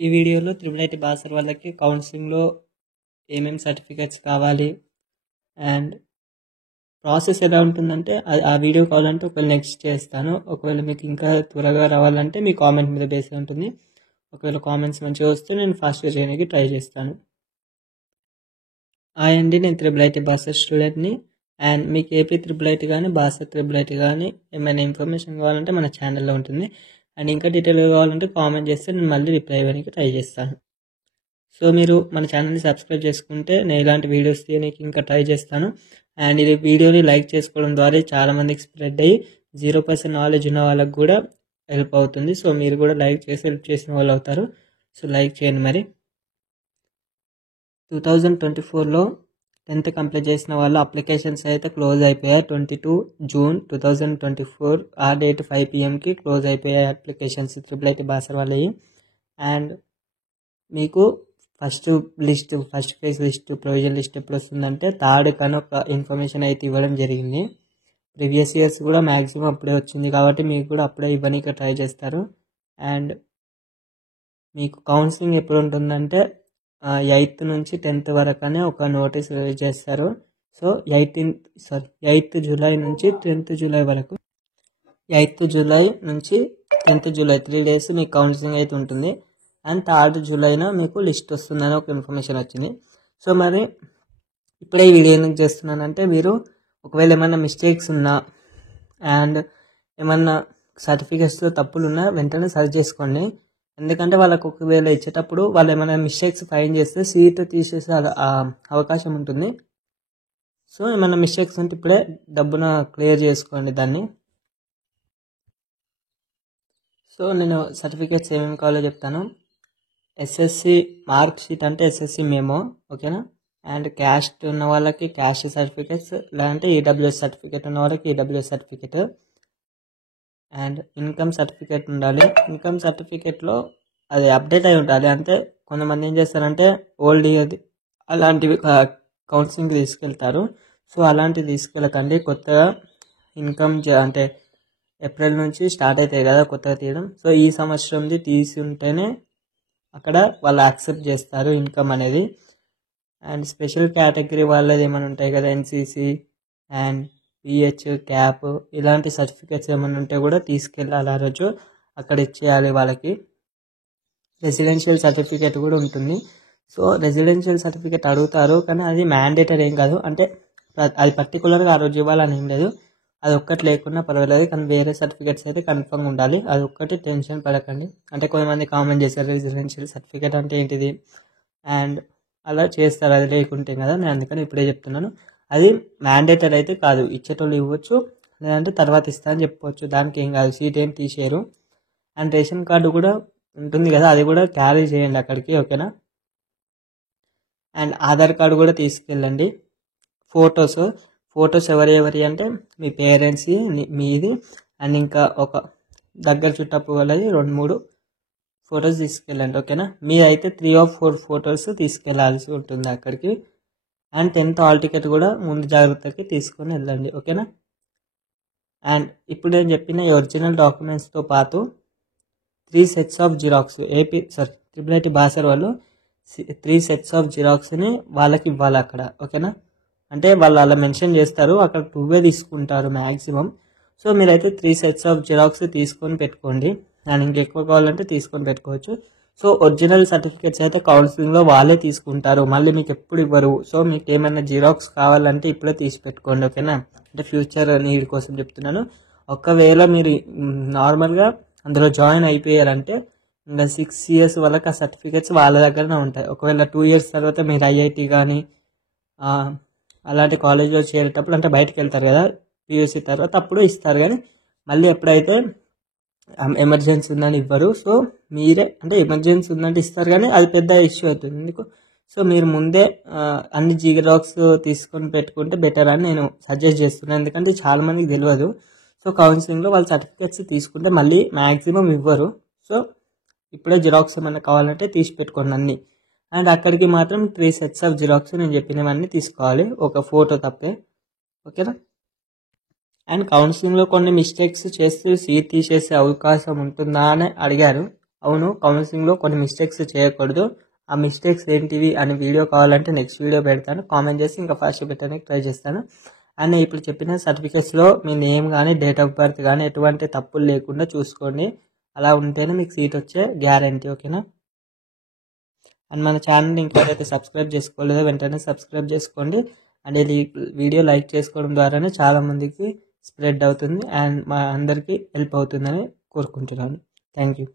ఈ వీడియోలో triple IT Basar వాళ్ళకి కౌన్సిలింగ్లో ఏమేమి సర్టిఫికెట్స్ కావాలి అండ్ ప్రాసెస్ ఎలా ఉంటుందంటే ఆ వీడియో కావాలంటే ఒకవేళ నెక్స్ట్ చేస్తాను. ఒకవేళ మీకు ఇంకా త్వరగా రావాలంటే మీ కామెంట్ మీద బేస్ ఉంటుంది. ఒకవేళ కామెంట్స్ మంచిగా వస్తే నేను ఫాస్ట్గా చేయడానికి ట్రై చేస్తాను. అండి, నేను త్రిబుల్ ఐటీ బాసర్ స్టూడెంట్ని. అండ్ మీకు ఏపీ త్రిబుల్ ఐటీ కానీ బాసర్ త్రిబుల్ ఐటీ కానీ ఏమైనా ఇన్ఫర్మేషన్ కావాలంటే మన ఛానల్లో ఉంటుంది. అండ్ ఇంకా డీటెయిల్గా కావాలంటే కామెంట్ చేస్తే నేను మళ్ళీ రిప్లై ఇవ్వడానికి ట్రై చేస్తాను. సో మీరు మన ఛానల్ని సబ్స్క్రైబ్ చేసుకుంటే నేను ఇలాంటి వీడియోస్ తీయడానికి ఇంకా ట్రై చేస్తాను. అండ్ ఇది వీడియోని లైక్ చేసుకోవడం ద్వారా చాలామందికి స్ప్రెడ్ అయ్యి 0% నాలెడ్జ్ ఉన్న వాళ్ళకి కూడా హెల్ప్ అవుతుంది. సో మీరు కూడా లైక్ చేసి హెల్ప్ చేసిన వాళ్ళు అవుతారు. సో లైక్ చేయండి. మరి 2024లో 10th కంప్లీట్ చేసిన వాళ్ళు అప్లికేషన్స్ అయితే క్లోజ్ అయిపోయాయి. 22 జూన్ 2024 ఆ డేట్ 5 PM క్లోజ్ అయిపోయాయి అప్లికేషన్స్ త్రిబుల్ ఐటీ బాసర్ వాళ్ళవి. అండ్ మీకు first phase list provision list ఎప్పుడు వస్తుందంటే 3rd కానీ ఒక ఇన్ఫర్మేషన్ అయితే ఇవ్వడం జరిగింది. ప్రీవియస్ ఇయర్స్ కూడా మ్యాక్సిమం అప్పుడే వచ్చింది కాబట్టి మీకు కూడా అప్పుడే ఇవ్వడానికి ట్రై చేస్తారు. అండ్ మీకు కౌన్సిలింగ్ ఎప్పుడు ఉంటుందంటే 8th నుంచి 10th వరకు అనే ఒక నోటీస్ రిలీజ్ చేస్తారు. సో 8th జూలై నుంచి 10th జూలై వరకు 8th జూలై నుంచి 10th జూలై 3 days మీకు కౌన్సిలింగ్ అయితే ఉంటుంది. అండ్ 3rd జూలైన మీకు లిస్ట్ వస్తుందని ఒక ఇన్ఫర్మేషన్ వచ్చింది. సో మరి ఇప్పుడే ఈ వీడియో ఎందుకు చేస్తున్నానంటే మీరు ఒకవేళ ఏమైనా మిస్టేక్స్ ఉన్నా అండ్ ఏమన్నా సర్టిఫికేట్స్లో తప్పులు ఉన్నా వెంటనే సరి చేసుకోండి. ఎందుకంటే వాళ్ళకు ఒకవేళ ఇచ్చేటప్పుడు వాళ్ళు ఏమైనా మిస్టేక్స్ ఫైండ్ చేస్తే సీట్ తీసేసే అవకాశం ఉంటుంది. సో ఏమైనా మిస్టేక్స్ ఉంటే ఇప్పుడే డబ్బున క్లియర్ చేసుకోండి దాన్ని. సో నేను సర్టిఫికేట్స్ ఏమేమి కావాలో చెప్తాను. ఎస్ఎస్సి మార్క్ షీట్ అంటే ఎస్ఎస్సి మెమో, ఓకేనా. అండ్ క్యాస్ట్ ఉన్న వాళ్ళకి క్యాస్ట్ సర్టిఫికేట్స్, లేదంటే ఈడబ్ల్యూఎస్ సర్టిఫికేట్ ఉన్న వాళ్ళకి EWS certificate. And income certificate ఉండాలి. ఇన్కమ్ సర్టిఫికేట్లో అది అప్డేట్ అయి ఉండాలి. అంటే కొంతమంది ఏం చేస్తారంటే ఓల్డ్ అలాంటివి కౌన్సిలింగ్కి తీసుకెళ్తారు. సో అలాంటివి తీసుకెళ్ళకండి. కొత్తగా ఇన్కమ్ అంటే ఏప్రిల్ నుంచి స్టార్ట్ అవుతాయి కదా కొత్తగా తీయడం. సో ఈ సంవత్సరంది తీసి ఉంటేనే అక్కడ వాళ్ళు యాక్సెప్ట్ చేస్తారు ఇన్కమ్ అనేది. అండ్ స్పెషల్ కేటగిరీ వాళ్ళది ఏమైనా ఉంటాయి కదా, ఎన్సీసీ అండ్ పిహెచ్ క్యాప్ ఇలాంటి సర్టిఫికేట్స్ ఏమైనా ఉంటే కూడా తీసుకెళ్ళాలి. ఆ రోజు అక్కడ ఇచ్చేయాలి వాళ్ళకి. రెసిడెన్షియల్ సర్టిఫికేట్ కూడా ఉంటుంది. సో రెసిడెన్షియల్ సర్టిఫికేట్ అడుగుతారు కానీ అది మ్యాండేటరీ ఏం కాదు. అంటే అది పర్టికులర్గా ఆ రోజు ఇవ్వాలని ఏం లేదు. అది ఒక్కటి లేకున్నా పర్వాలేదు, కానీ వేరే సర్టిఫికేట్స్ అయితే కన్ఫర్మ్ ఉండాలి. అది ఒక్కటి టెన్షన్ పడకండి. అంటే కొంతమంది కామెంట్ చేశారు రెసిడెన్షియల్ సర్టిఫికేట్ అంటే ఏంటిది అండ్ అలా చేస్తారు అది లేకుంటే కదా. నేను అందుకని ఇప్పుడే చెప్తున్నాను. అది మ్యాండేటరీ అయితే కాదు, ఇచ్చేటోళ్ళు ఇవ్వచ్చు, లేదంటే తర్వాత ఇస్తా అని చెప్పవచ్చు. దానికి ఏం కాదు, సీట్ ఏం తీసేయరు. అండ్ రేషన్ కార్డు కూడా ఉంటుంది కదా, అది కూడా క్యారీ చేయండి అక్కడికి, ఓకేనా. అండ్ ఆధార్ కార్డు కూడా తీసుకెళ్ళండి. ఫొటోస్ ఎవరి అంటే మీ పేరెంట్స్, మీది అండ్ ఇంకా ఒక దగ్గర చుట్టపు వాళ్ళది 2-3 ఫొటోస్ తీసుకెళ్ళండి, ఓకేనా. మీరైతే 3 or 4 ఫొటోస్ తీసుకెళ్లాల్సి ఉంటుంది అక్కడికి. అండ్ 10th హాల్ టికెట్ కూడా ముందు జాగ్రత్తకి తీసుకొని వెళ్ళండి, ఓకేనా. అండ్ ఇప్పుడు నేను చెప్పిన ఒరిజినల్ డాక్యుమెంట్స్తో పాటు 3 sets of xerox triple IT Basar వాళ్ళు 3 sets ఆఫ్ జిరాక్స్ని వాళ్ళకి ఇవ్వాలి అక్కడ, ఓకేనా. అంటే వాళ్ళు అలా మెన్షన్ చేస్తారు, అక్కడ 2 తీసుకుంటారు మ్యాక్సిమం. సో మీరైతే 3 sets ఆఫ్ జిరాక్స్ తీసుకొని పెట్టుకోండి. అండ్ ఇంకెక్కువ కావాలంటే తీసుకొని పెట్టుకోవచ్చు. సో ఒరిజినల్ సర్టిఫికేట్స్ అయితే కౌన్సిలింగ్లో వాళ్ళే తీసుకుంటారు, మళ్ళీ మీకు ఎప్పుడు ఇవ్వరు. సో మీకు ఏమైనా జిరాక్స్ కావాలంటే ఇప్పుడే తీసి పెట్టుకోండి, ఓకేనా. అంటే ఫ్యూచర్ నీడ్ కోసం చెప్తున్నాను. ఒకవేళ మీరు నార్మల్గా అందులో జాయిన్ అయిపోయారంటే ఇంకా 6 years వరకు ఆ సర్టిఫికేట్స్ వాళ్ళ దగ్గరనే ఉంటాయి. ఒకవేళ 2 years తర్వాత మీరు ఐఐటి కానీ అలాంటి కాలేజ్లో చేరేటప్పుడు, అంటే బయటకు వెళ్తారు కదా పియూసీ తర్వాత, అప్పుడు ఇస్తారు. కానీ మళ్ళీ ఎప్పుడైతే ఎమర్జెన్సీ ఉందని ఇవ్వరు. సో మీరే, అంటే ఎమర్జెన్సీ ఉందంటే ఇస్తారు కానీ అది పెద్ద ఇష్యూ అవుతుంది ఎందుకు. సో మీరు ముందే అన్ని జిరాక్స్ తీసుకొని పెట్టుకుంటే బెటర్ అని నేను సజెస్ట్ చేస్తున్నాను. ఎందుకంటే చాలామందికి తెలియదు. సో కౌన్సిలింగ్లో వాళ్ళు సర్టిఫికేట్స్ తీసుకుంటే మళ్ళీ మ్యాక్సిమం ఇవ్వరు. సో ఇప్పుడే జిరాక్స్ ఏమైనా కావాలంటే తీసి పెట్టుకోండి అన్నీ. అండ్ అక్కడికి మాత్రం 3 sets ఆఫ్ జిరాక్స్ నేను చెప్పినవన్నీ తీసుకోవాలి, ఒక ఫోటో తప్పే, ఓకేనా. అండ్ కౌన్సిలింగ్లో కొన్ని మిస్టేక్స్ చేస్తూ సీట్ తీసేసే అవకాశం ఉంటుందా అని అడిగారు. అవును, కౌన్సిలింగ్లో కొన్ని మిస్టేక్స్ చేయకూడదు. ఆ మిస్టేక్స్ ఏంటివి అని వీడియో కావాలంటే నెక్స్ట్ వీడియో పెడతాను. కామెంట్ చేసి ఇంకా ఫాస్ట్ పెట్టడానికి ట్రై చేస్తాను. అండ్ ఇప్పుడు చెప్పిన సర్టిఫికేట్స్లో మీ నేమ్ కానీ డేట్ ఆఫ్ బర్త్ కానీ ఎటువంటి తప్పులు లేకుండా చూసుకోండి. అలా ఉంటేనే మీకు సీట్ వచ్చే గ్యారంటీ. ఓకేనా? అండ్ మన ఛానల్ని ఇంకెవరైతే సబ్స్క్రైబ్ చేసుకోలేదో వెంటనే సబ్స్క్రైబ్ చేసుకోండి. అండ్ ఈ వీడియో లైక్ చేసుకోవడం ద్వారానే చాలామందికి స్ప్రెడ్ అవుతుంది అండ్ మా అందరికీ హెల్ప్ అవుతుందని కోరుకుంటున్నాను. Thank you.